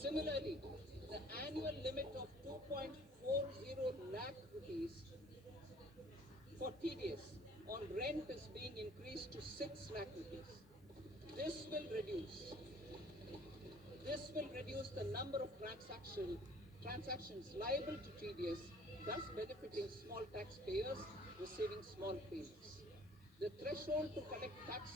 Similarly, the annual limit of 2.40 lakh rupees for TDS on rent is being increased to 6 lakh rupees. This will reduce the number of transactions liable to TDS, thus benefiting small taxpayers receiving small payments. The threshold to collect tax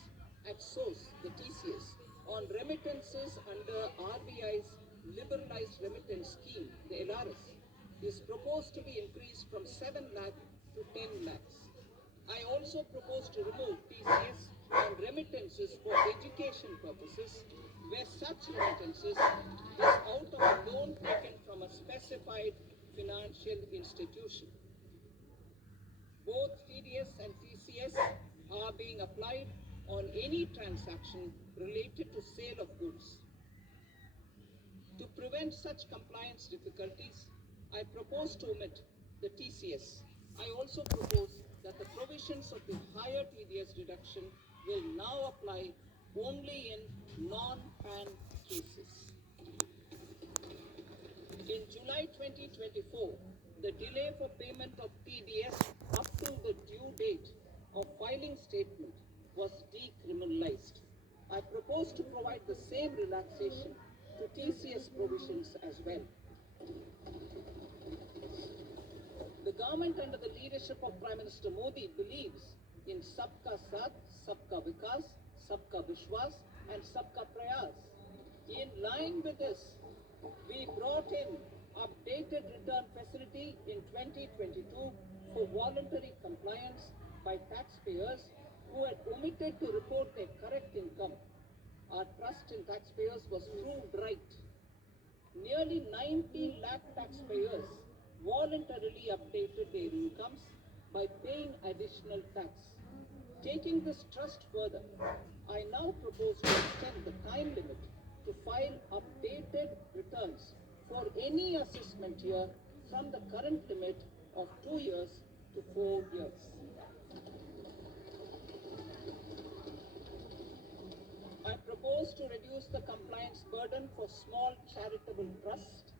at source, the TCS, on remittances under RBI's liberalized remittance scheme, the LRS, is proposed to be increased from 7 lakh to 10 lakhs. I also propose to remove TCS on remittances for education purposes, where such remittances is out of a loan taken from a specified financial institution. Both TDS and TCS are being applied on any transaction related to sale of goods. To prevent such compliance difficulties, I propose to omit the TCS. I also propose that the provisions of the higher TDS deduction will now apply only in non-PAN cases. In July 2024, the delay for payment of TDS up to the due date of filing statement was decriminalized. I propose to provide the same relaxation to TCS provisions as well. The government under the leadership of Prime Minister Modi believes in Sabka Saath, Sabka Vikas, Sabka Vishwas and Sabka Prayas. In line with this, we brought in updated return facility in 2022 for voluntary compliance by taxpayers who had omitted to report their correct income. Our trust in taxpayers was proved right. Nearly 90 lakh taxpayers voluntarily updated their incomes by paying additional tax. Taking this trust further, I now propose to extend the time limit to file updated returns for any assessment year from the current limit of 2 years to 4 years. I propose to reduce the compliance burden for small charitable trusts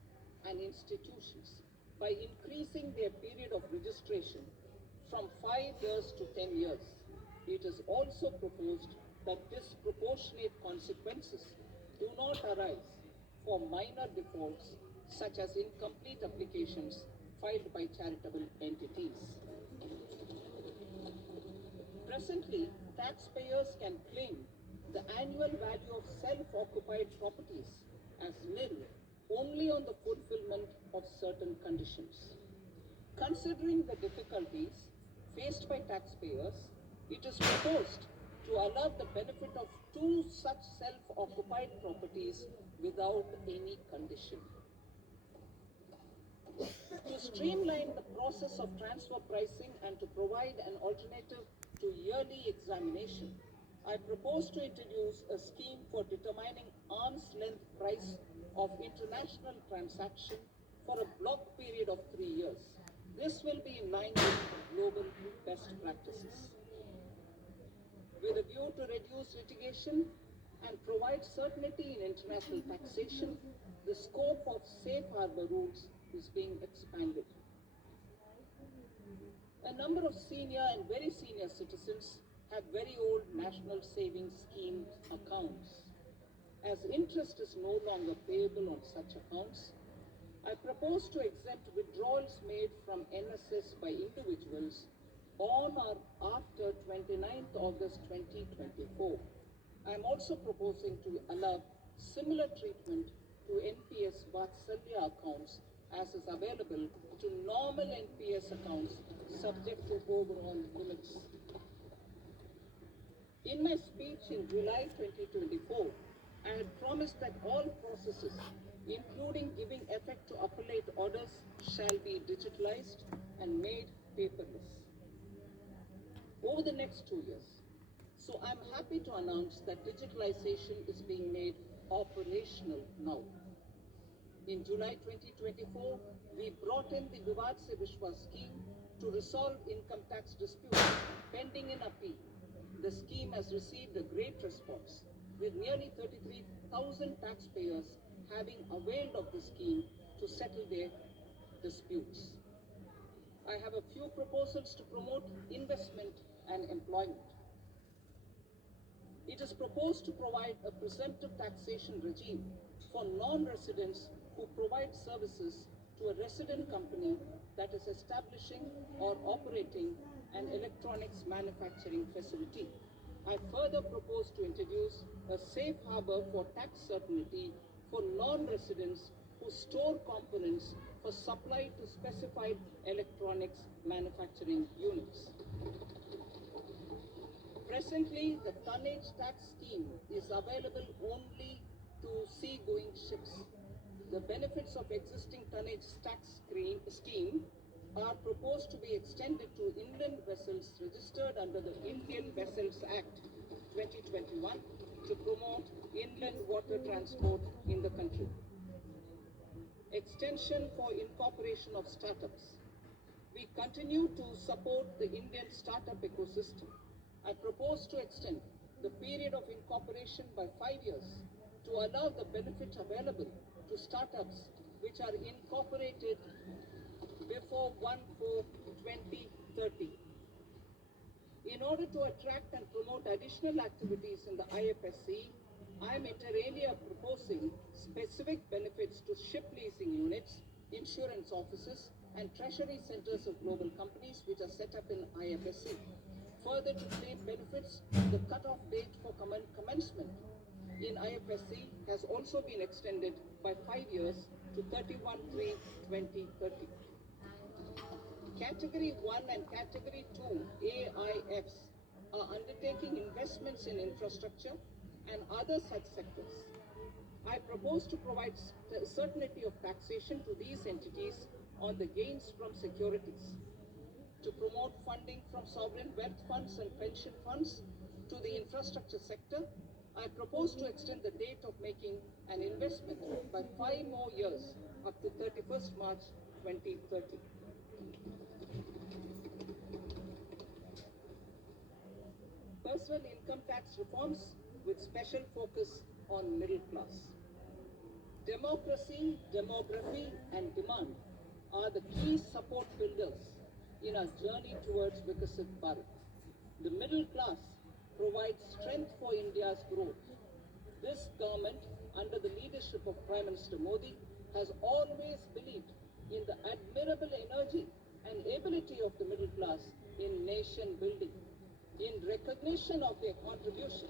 and institutions by increasing their period of registration from 5 years to 10 years. It is also proposed that disproportionate consequences do not arise for minor defaults such as incomplete applications filed by charitable entities. Presently, taxpayers can claim the annual value of self-occupied properties as nil only on the fulfillment of certain conditions. Considering the difficulties faced by taxpayers, it is proposed to allow the benefit of 2 such self-occupied properties without any condition. To streamline the process of transfer pricing and to provide an alternative to yearly examination, I propose to introduce a scheme for determining arm's length price of international transaction for a block period of 3 years. This will be in line with global best practices. With a view to reduce litigation and provide certainty in international taxation, the scope of safe harbor rules is being expanded. A number of senior and very senior citizens have very old National Savings Scheme accounts. As interest is no longer payable on such accounts, I propose to exempt withdrawals made from NSS by individuals on or after 29th August 2024. I am also proposing to allow similar treatment to NPS Vatsalya accounts as is available to normal NPS accounts subject to overall limits. In my speech in July 2024, I had promised that all processes, including giving effect to appellate orders, shall be digitalized and made paperless over the next 2 years. So I'm happy to announce that digitalization is being made operational now. In July 2024, we brought in the Vivad Se Vishwas scheme to resolve income tax disputes pending in appeal. The scheme has received a great response, with nearly 33,000 taxpayers having availed of the scheme to settle their disputes. I have a few proposals to promote investment and employment. It is proposed to provide a presumptive taxation regime for non-residents who provide services to a resident company that is establishing or operating an electronics manufacturing facility. I further propose to introduce a safe harbor for tax certainty for non-residents who store components for supply to specified electronics manufacturing units. Presently, the tonnage tax scheme is available only to sea-going ships. The benefits of existing tonnage tax scheme are proposed to be extended to inland vessels registered under the Indian Vessels Act 2021 to promote inland water transport in the country. Extension for incorporation of startups. We continue to support the Indian startup ecosystem. I propose to extend the period of incorporation by 5 years to allow the benefit available to startups which are incorporated before 1/4/2030. In order to attract and promote additional activities in the IFSC, I am inter alia proposing specific benefits to ship leasing units, insurance offices, and treasury centers of global companies which are set up in IFSC. Further, to claim benefits, the cut-off date for commencement in IFSC has also been extended by 5 years to 31/3/2030. Category 1 and Category 2 AIFs are undertaking investments in infrastructure and other such sectors. I propose to provide certainty of taxation to these entities on the gains from securities, to promote funding from sovereign wealth funds and pension funds to the infrastructure sector. I propose to extend the date of making an investment by 5 more years up to 31st March 2030. Personal income tax reforms with special focus on middle class. Democracy, demography, and demand are the key support builders in our journey towards Vikasit Bharat. The middle class provides strength for India's growth. This government, under the leadership of Prime Minister Modi, has always believed in the admirable energy and ability of the middle class in nation building. In recognition of their contribution,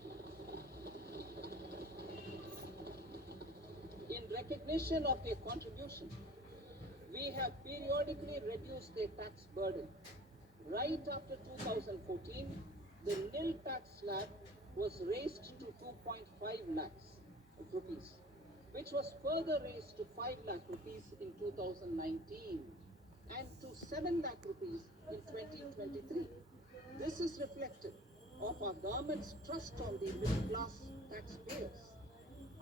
we have periodically reduced their tax burden. Right after 2014, the nil tax slab was raised to 2.5 lakhs of rupees, which was further raised to 5 lakh rupees in 2019 and to 7 lakh rupees in 2023. This is reflective of our government's trust on the middle class taxpayers.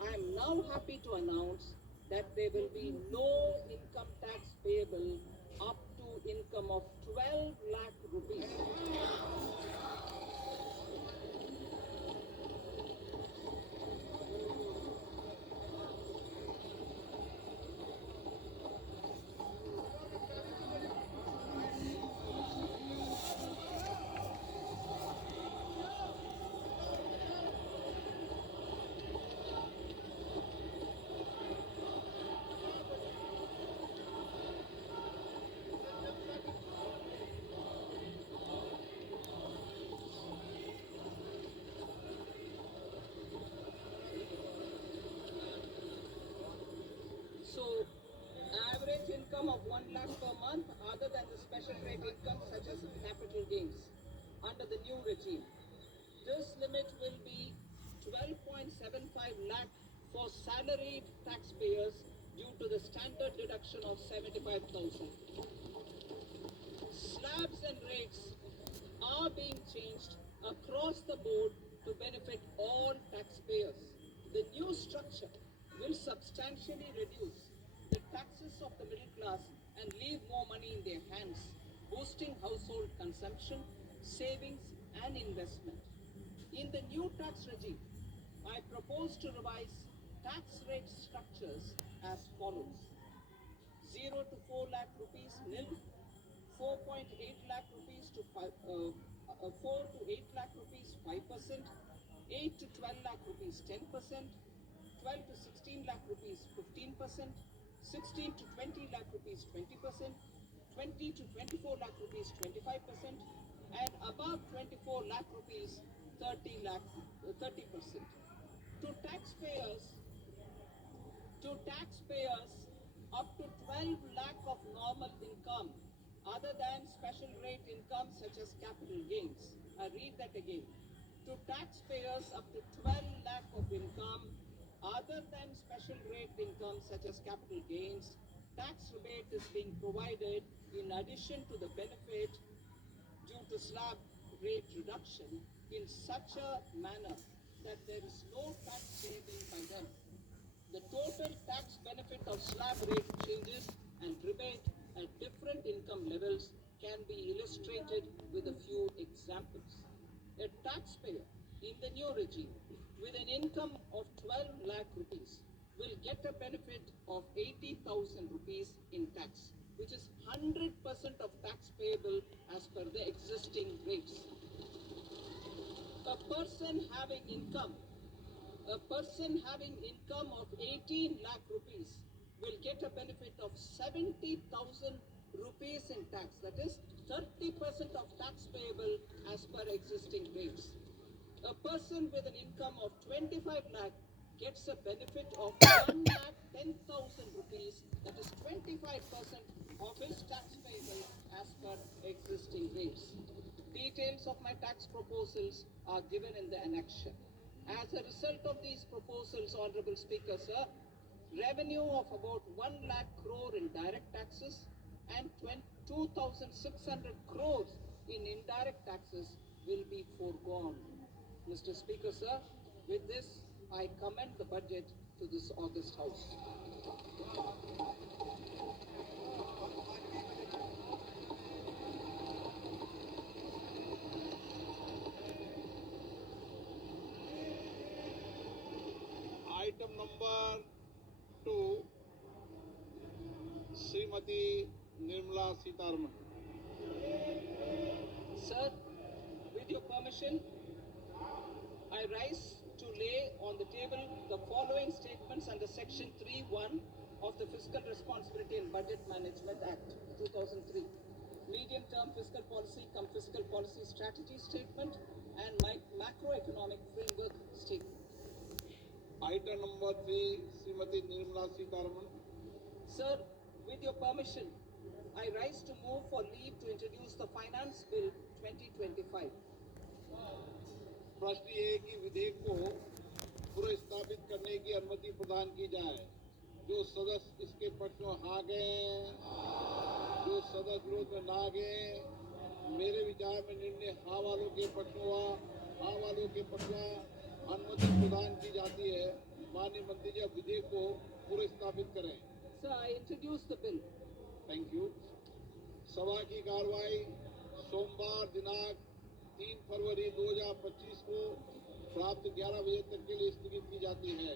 I am now happy to announce that there will be no income tax payable up to income of 12 lakh rupees. So, average income of 1 lakh per month other than the special rate income such as capital gains under the new regime. This limit will be 12.75 lakh for salaried taxpayers due to the standard deduction of 75,000. Slabs and rates are being changed across the board to benefit all taxpayers. The new structure will substantially reduce the taxes of the middle class and leave more money in their hands, boosting household consumption, savings, and investment. In the new tax regime, I propose to revise tax rate structures as follows: 0 to 4 lakh rupees nil, 4.8 lakh rupees to 4 to 8 lakh rupees 5%, 8 to 12 lakh rupees 10%, 12 to 16 lakh rupees 15%, 16 to 20 lakh rupees 20%, 20 to 24 lakh rupees 25%, and above 24 lakh rupees 30%. To taxpayers, up to 12 lakh of normal income other than special rate income such as capital gains. I read that again. To taxpayers up to 12 lakh of income other than special rate income such as capital gains, tax rebate is being provided in addition to the benefit due to slab rate reduction in such a manner that there is no tax saving by them. The total tax benefit of slab rate changes and rebate at different income levels can be illustrated with a few examples. A taxpayer in the new regime with an income of 12 lakh rupees will get a benefit of 80,000 rupees in tax, which is 100% of tax payable as per the existing rates. A person having income of 18 lakh rupees will get a benefit of 70,000 rupees in tax. That is 30% of tax payable as per existing rates. A person with an income of 25 lakh gets a benefit of 1 lakh 10,000 rupees. That is 25% of his tax payable as per existing rates. Details of my tax proposals are given in the annexure. As a result of these proposals, Honorable Speaker, sir, revenue of about 1 lakh crore in direct taxes and 2,600 crores in indirect taxes will be foregone. Mr. Speaker, sir, with this, I commend the budget to this august House. Item number 2, Srimati Nirmala Sitharaman. Sir, with your permission, I rise to lay on the table the following statements under Section 3(1) of the Fiscal Responsibility and Budget Management Act 2003. Medium-term fiscal policy cum fiscal policy strategy statement and my macroeconomic framework statement. Item number 3, Srimati Nirmala Sitharaman. Sir, with your permission, I rise to move for leave to introduce the Finance Bill 2025. प्रश्न ये है कि विधेयक को पुनर्स्थापित करने की अनुमति प्रदान की जाए। जो सदस्य इसके पक्ष में हाँ गए, जो सदस्य विरोध में ना गए, मेरे विचार में निर्णय हाँ वालों के पक्ष में हुआ, हाँ वालों के पक्ष में अनुमति प्रदान की जाती है। माननीय मंत्री जी, विधेयक को पुनर्स्थापित करें। Sir, I introduce the bill. Thank you. सभा की कार्रवाई सोमवार दिनांक 3 फरवरी 2025 को प्राप्त 11 बजे तक के लिए स्थगित की जाती है।